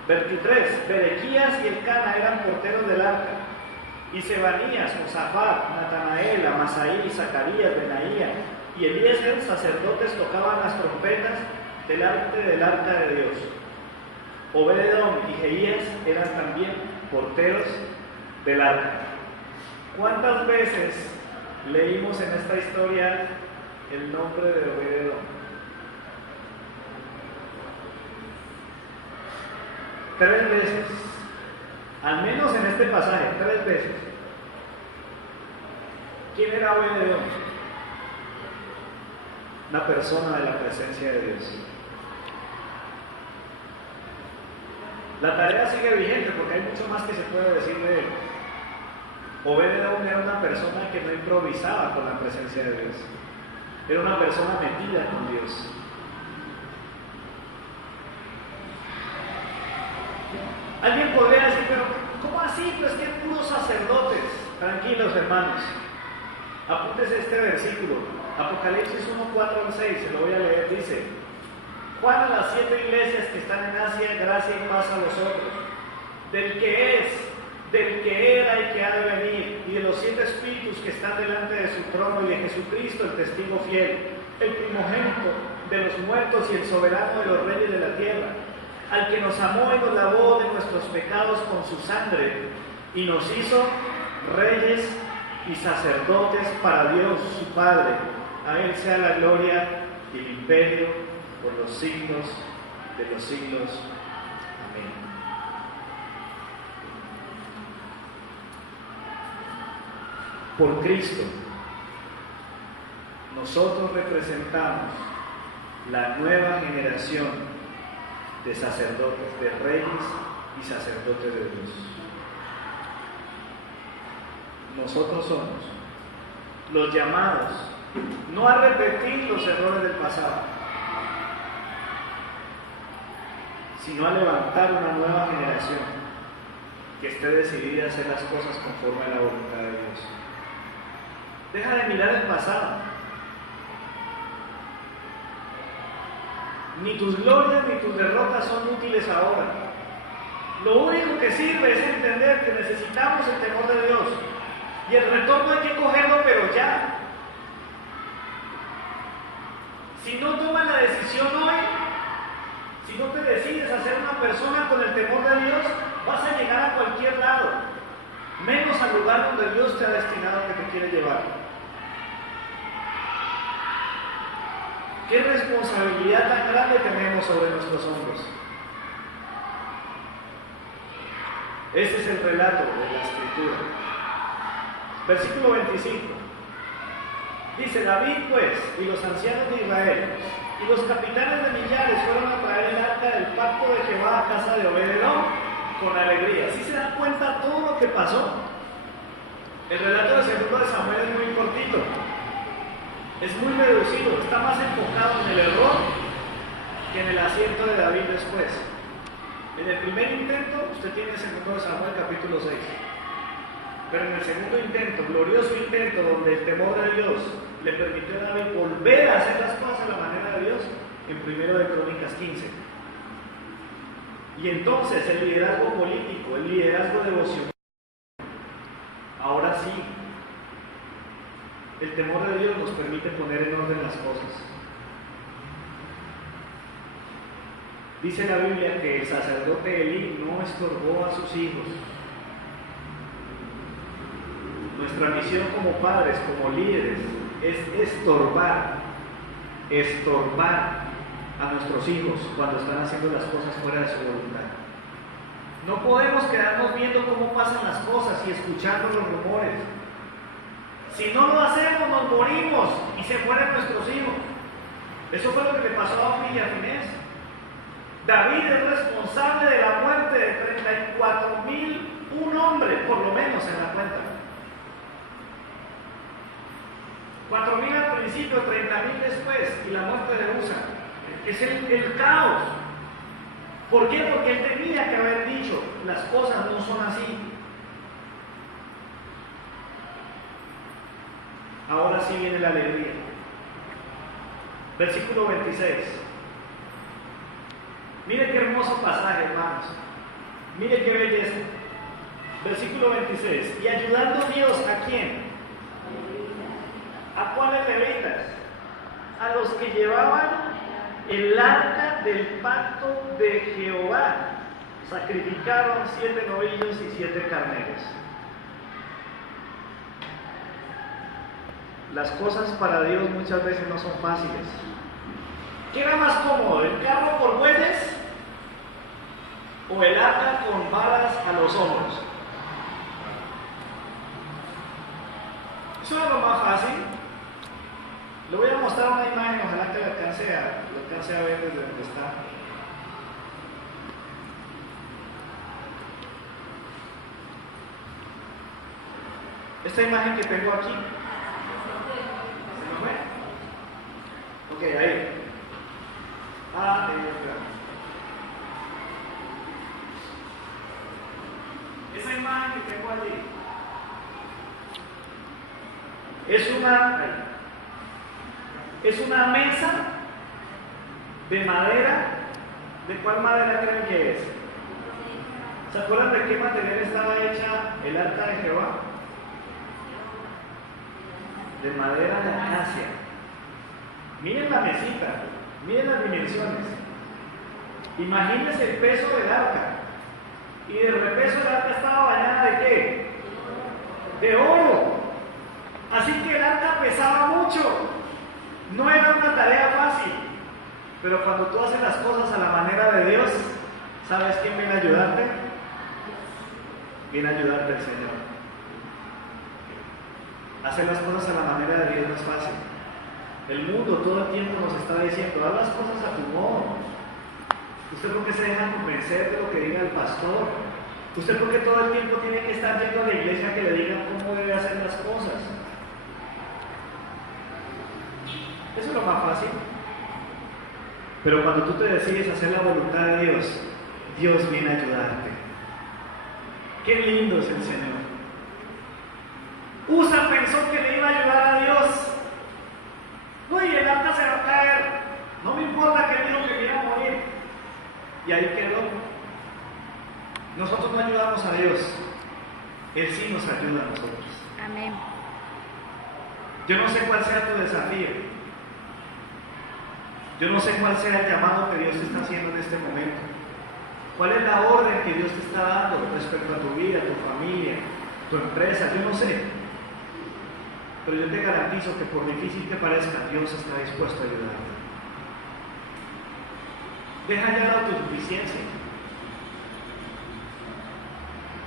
23. Berequías y Elcana eran porteros del arca. Y Sebanías, Josafat, Natanael, Amasaí, Zacarías, Benaía y Eliezer, sacerdotes, tocaban las trompetas delante del arca de Dios. Obededón y Jeías eran también porteros del arca. ¿Cuántas veces leímos en esta historia el nombre de Obededón? 3 veces. Al menos en este pasaje, 3 veces. ¿Quién era Obededón? Una persona de la presencia de Dios. La tarea sigue vigente porque hay mucho más que se puede decir de él. Obededón era una persona que no improvisaba con la presencia de Dios. Era una persona metida con Dios. Alguien podría decir, pero ¿cómo así? Pues que puros sacerdotes. Tranquilos, hermanos. Apúntese este versículo. Apocalipsis 1, 4 al 6, se lo voy a leer. Dice: Juan a las 7 iglesias que están en Asia, gracia y paz a vosotros. Del que es, del que era y que ha de venir, y de los 7 espíritus que están delante de su trono, y de Jesucristo, el testigo fiel, el primogénito de los muertos y el soberano de los reyes de la tierra, al que nos amó y nos lavó de nuestros pecados con su sangre, y nos hizo reyes y sacerdotes para Dios su Padre. A Él sea la gloria y el imperio por los siglos de los siglos. Amén. Por Cristo, nosotros representamos la nueva generación de sacerdotes, de reyes y sacerdotes de Dios. Nosotros somos los llamados no a repetir los errores del pasado, sino a levantar una nueva generación que esté decidida a hacer las cosas conforme a la voluntad de Dios. Deja de mirar el pasado. Ni tus glorias ni tus derrotas son útiles ahora. Lo único que sirve es entender que necesitamos el temor de Dios. Y el retorno hay que cogerlo, pero ya. Si no tomas la decisión hoy, si no te decides a ser una persona con el temor de Dios, vas a llegar a cualquier lado, menos al lugar donde Dios te ha destinado que te quiere llevar. ¿Qué responsabilidad tan grande tenemos sobre nuestros hombros? Ese es el relato de la Escritura. Versículo 25. Dice: David pues y los ancianos de Israel y los capitanes de millares fueron a traer el arca del pacto de Jehová a casa de Obed-Edom con alegría. ¿Sí se dan cuenta todo lo que pasó? El relato de segundo de Samuel es muy cortito, es muy reducido, está más enfocado en el error que en el acierto de David después. En el primer intento usted tiene segundo de Samuel capítulo 6, pero en el segundo intento, glorioso intento, donde el temor de Dios le permitió a David volver a hacer las cosas a la manera de Dios, en primero de Crónicas 15. Y entonces el liderazgo político, el liderazgo devocional, ahora sí, el temor de Dios nos permite poner en orden las cosas. Dice la Biblia que el sacerdote Elí no estorbó a sus hijos. Nuestra misión como padres, como líderes, es estorbar a nuestros hijos cuando están haciendo las cosas fuera de su voluntad. No podemos quedarnos viendo cómo pasan las cosas y escuchando los rumores. Si no lo hacemos, nos morimos y se mueren nuestros hijos. Eso fue lo que le pasó a Ofni y a Finés. David es responsable de la muerte de 34,000, un hombre por lo menos en la cuenta. 4,000 al principio, 30,000 después, y la muerte de Usa. Es el caos. ¿Por qué? Porque él tenía que haber dicho, las cosas no son así. Ahora sí viene la alegría. Versículo 26. Mire qué hermoso pasaje, hermanos. Mire qué belleza. Versículo 26. Y ayudando Dios, ¿a quién? ¿A cuáles levitas? A los que llevaban el arca del pacto de Jehová. Sacrificaron 7 novillos y 7 carneros. Las cosas para Dios muchas veces no son fáciles. ¿Qué era más cómodo, el carro por bueyes o el arca con varas a los hombros? Eso era lo más fácil. Le voy a mostrar una imagen, ojalá que lo alcance a ver desde donde está. Esta imagen que tengo aquí. ¿Se me fue? Ok, ahí. Esa imagen que tengo allí es una mesa de madera. ¿De cuál madera creen que es? ¿Se acuerdan de qué material estaba hecha el arca de Jehová? De madera de acacia. Miren la mesita, miren las dimensiones. Imagínense el peso del arca. Y el peso del arca estaba bañada ¿de qué? De oro. Así que el arca pesaba mucho. No era una tarea fácil. Pero cuando tú haces las cosas a la manera de Dios, ¿sabes quién viene a ayudarte? Viene a ayudarte el Señor. Hacer las cosas a la manera de Dios no es fácil. El mundo todo el tiempo nos está diciendo, haz las cosas a tu modo. ¿Usted por qué se deja convencer de lo que diga el pastor? ¿Usted por qué todo el tiempo tiene que estar yendo a la iglesia que le digan cómo debe hacer las cosas? Eso es lo más fácil. Pero cuando tú te decides hacer la voluntad de Dios, Dios viene a ayudarte. Qué lindo es el Señor. Usa pensó que le iba a ayudar a Dios. Uy, el arca se va a caer. No me importa que dijo que me iba a morir. Y ahí quedó. Nosotros no ayudamos a Dios, Él sí nos ayuda a nosotros. Amén. Yo no sé cuál sea tu desafío. Yo no sé cuál sea el llamado que Dios te está haciendo en este momento. ¿Cuál es la orden que Dios te está dando respecto a tu vida, tu familia, tu empresa? Yo no sé. Pero yo te garantizo que por difícil que parezca, Dios está dispuesto a ayudarte. Deja ya la autosuficiencia.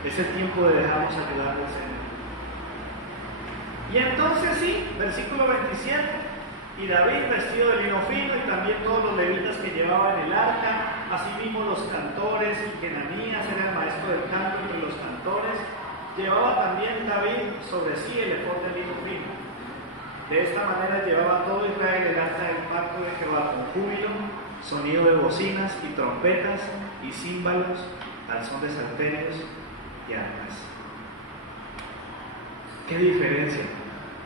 Es el tiempo de dejarnos ayudar al Señor. Y entonces sí, versículo 27, y David vestido de lino fino y también todos los levitas que llevaban el arca, asimismo los cantores, y que Ananías era el maestro del canto entre los cantores, llevaba también David sobre sí el efod de lino fino. De esta manera llevaba todo Israel el arca del pacto de Jehová con júbilo, sonido de bocinas y trompetas y címbalos, al son de salterios y arpas. ¡Qué diferencia!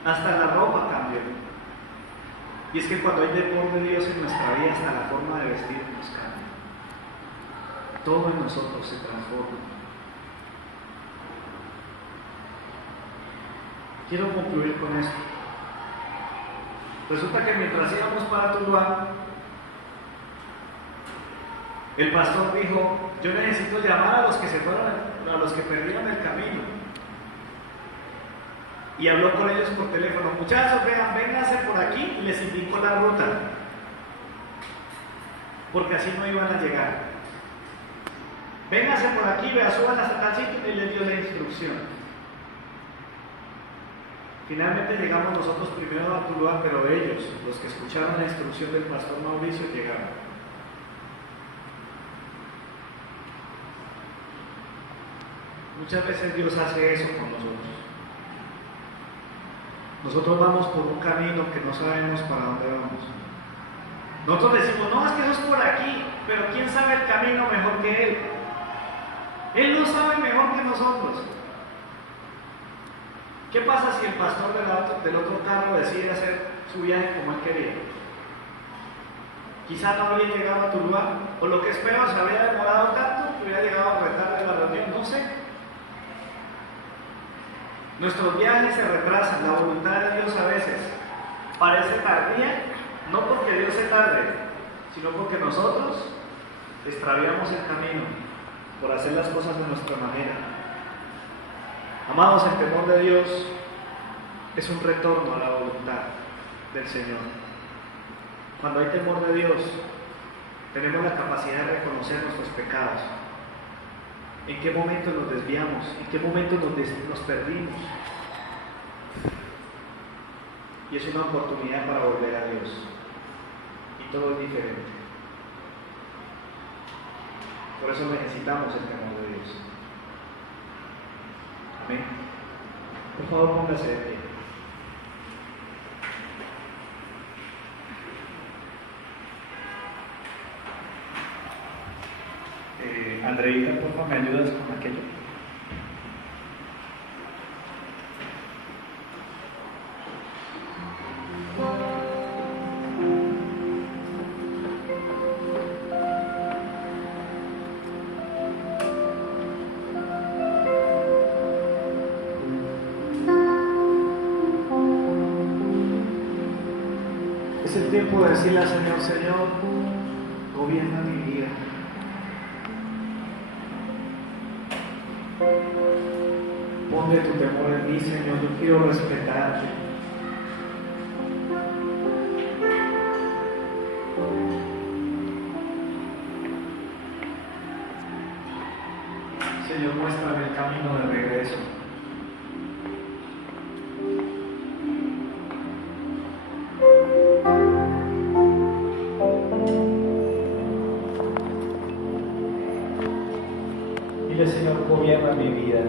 Hasta la ropa cambió. Y es que cuando hay temor de Dios en nuestra vida, hasta la forma de vestirnos cambia. Todo en nosotros se transforma. Quiero concluir con esto. Resulta que mientras íbamos para Tuluá, el pastor dijo: yo necesito llamar a los que se fueron, a los que perdieron el camino. Y habló con ellos por teléfono: muchachos, vean, vénganse por aquí, y les indicó la ruta, porque así no iban a llegar. Vénganse por aquí, vean, suban hasta tal sitio, y les dio la instrucción. Finalmente llegamos nosotros primero a Tuluá, pero ellos, los que escucharon la instrucción del pastor Mauricio, llegaron. Muchas veces Dios hace eso con nosotros. Nosotros vamos por un camino que no sabemos para dónde vamos. Nosotros decimos: no, es que eso es por aquí, pero ¿quién sabe el camino mejor que Él? Él lo sabe mejor que nosotros. ¿Qué pasa si el pastor del otro carro decide hacer su viaje como él quería? Quizá no había llegado a Tuluá, o lo que es peor, se había demorado tanto que hubiera llegado retardo de la reunión, no sé. Nuestros viajes se retrasan, la voluntad de Dios a veces parece tardía, no porque Dios se tarde, sino porque nosotros extraviamos el camino por hacer las cosas de nuestra manera. Amados, el temor de Dios es un retorno a la voluntad del Señor. Cuando hay temor de Dios, tenemos la capacidad de reconocer nuestros pecados. ¿En qué momento nos desviamos? ¿En qué momento nos perdimos? Y es una oportunidad para volver a Dios. Y todo es diferente. Por eso necesitamos el temor de Dios. Amén. Por favor, póngase de pie. Andreita, por favor, ¿me ayudas con aquello? Es el tiempo de decirle al Señor: Señor, gobierna mi vida. Ponle tu temor en mí, Señor, yo quiero respetarte. Señor, muéstrame el camino de regreso. Dile: Señor, gobierna mi vida.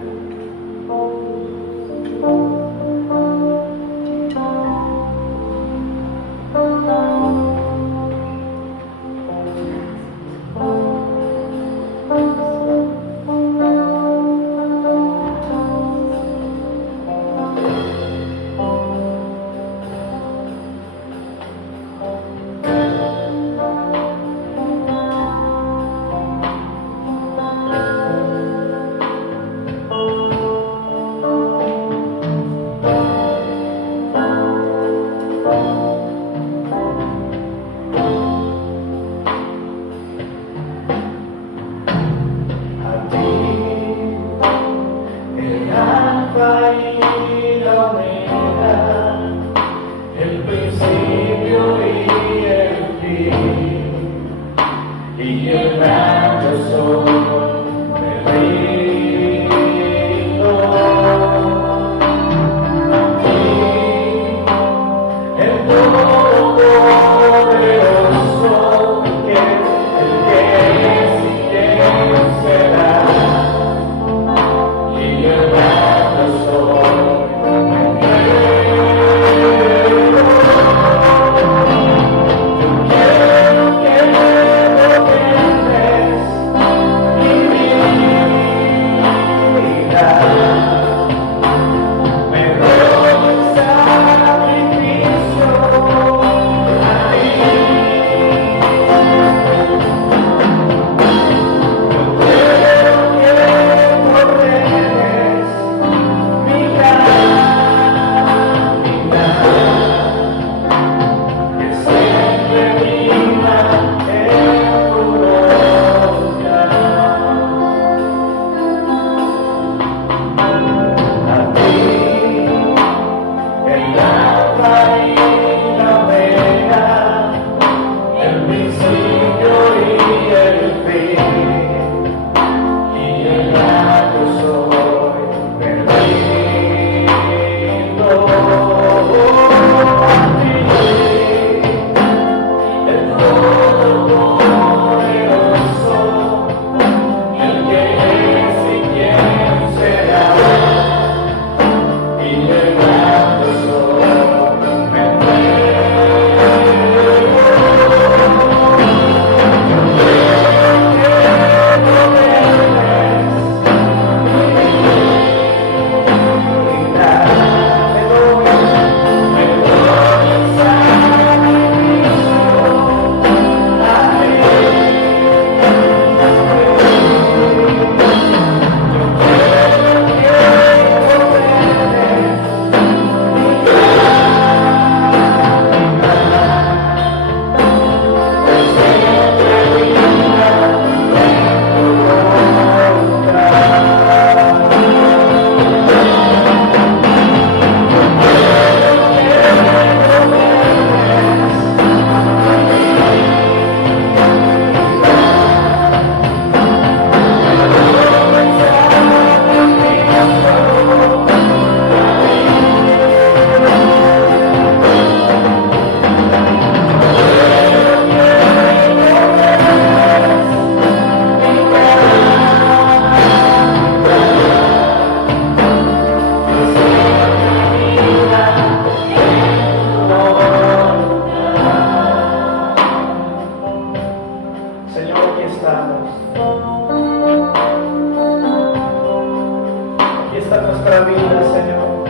Aquí está nuestra vida, Señor.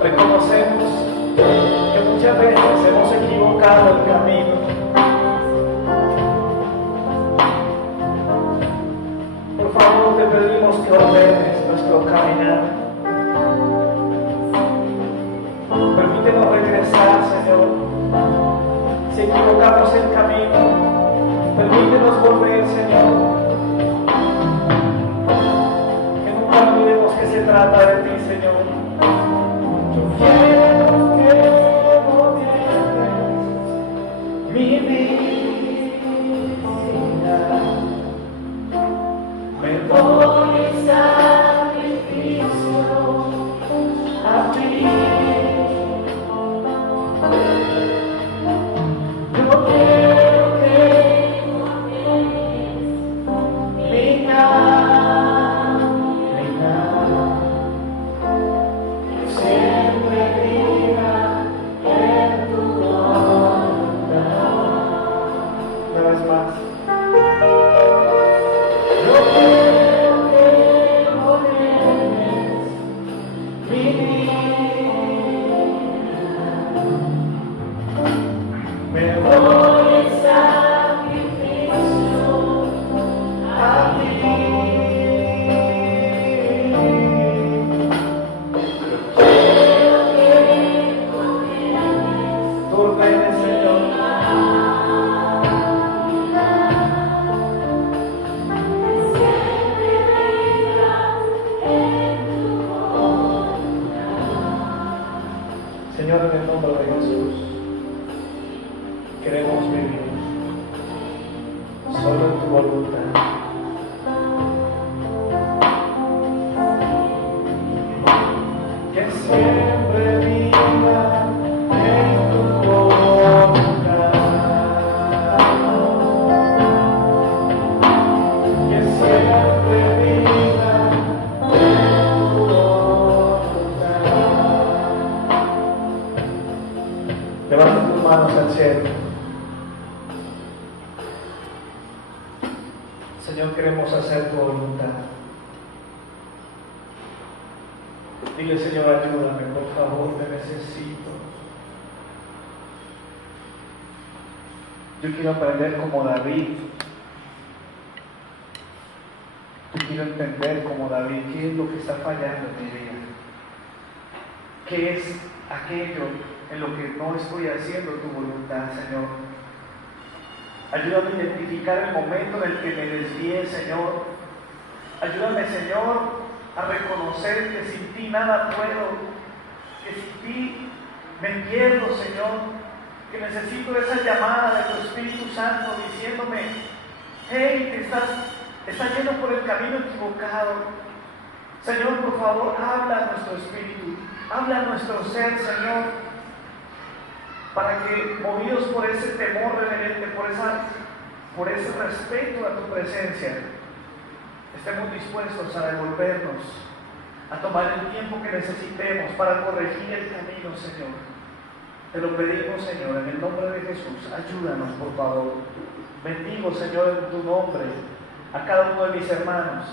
Reconocemos que muchas veces hemos equivocado el camino. Por favor, te pedimos que ordenes nuestro caminar. Permítenos regresar, Señor. Si equivocamos el camino, permítenos volver, Señor. Que nunca olvidemos que se trata de ti, Señor. Yo quiero que gobiernes mi vida. Me doy sacrificio a ti. Yo quiero que gobiernes mi camino. Que siempre viva en tu voluntad. Una vez más. Yo quiero que gobiernes mi vida. Me doy el sacrificio a ti. Quiero que gobiernes tu reino, Señor. Señor, en el nombre de Jesús, queremos vivir solo en tu voluntad. Que siempre viva en tu voluntad. Que siempre viva en tu voluntad. Levanta tus manos al cielo. Señor, queremos hacer tu voluntad. Dile, Señor, ayúdame, por favor, te necesito. Yo quiero aprender como David. Yo quiero entender como David qué es lo que está fallando en mi vida. ¿Qué es aquello en lo que no estoy haciendo tu voluntad, Señor? Ayúdame a identificar el momento en el que me desvié, Señor. Ayúdame, Señor, a reconocer que sin ti nada puedo, que sin ti me pierdo, Señor, que necesito esa llamada de tu Espíritu Santo diciéndome: hey, estás yendo por el camino equivocado. Señor, por favor, habla a nuestro espíritu, habla a nuestro ser, Señor, para que, movidos por ese temor reverente, por ese respeto a tu presencia, estemos dispuestos a devolvernos, a tomar el tiempo que necesitemos para corregir el camino, Señor. Te lo pedimos, Señor, en el nombre de Jesús. Ayúdanos, por favor. Bendigo, Señor, en tu nombre a cada uno de mis hermanos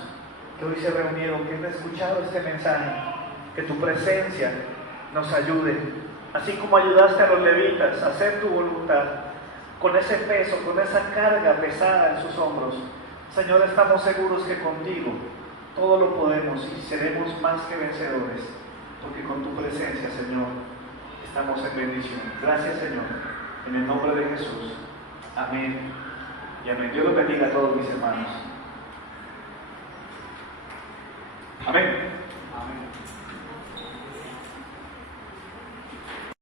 que hoy se reunieron, que han escuchado este mensaje. Que tu presencia nos ayude, así como ayudaste a los levitas a hacer tu voluntad, con ese peso, con esa carga pesada en sus hombros. Señor, estamos seguros que contigo todo lo podemos y seremos más que vencedores, porque con tu presencia, Señor, estamos en bendición. Gracias, Señor, en el nombre de Jesús. Amén y amén. Dios los bendiga a todos mis hermanos. Amén.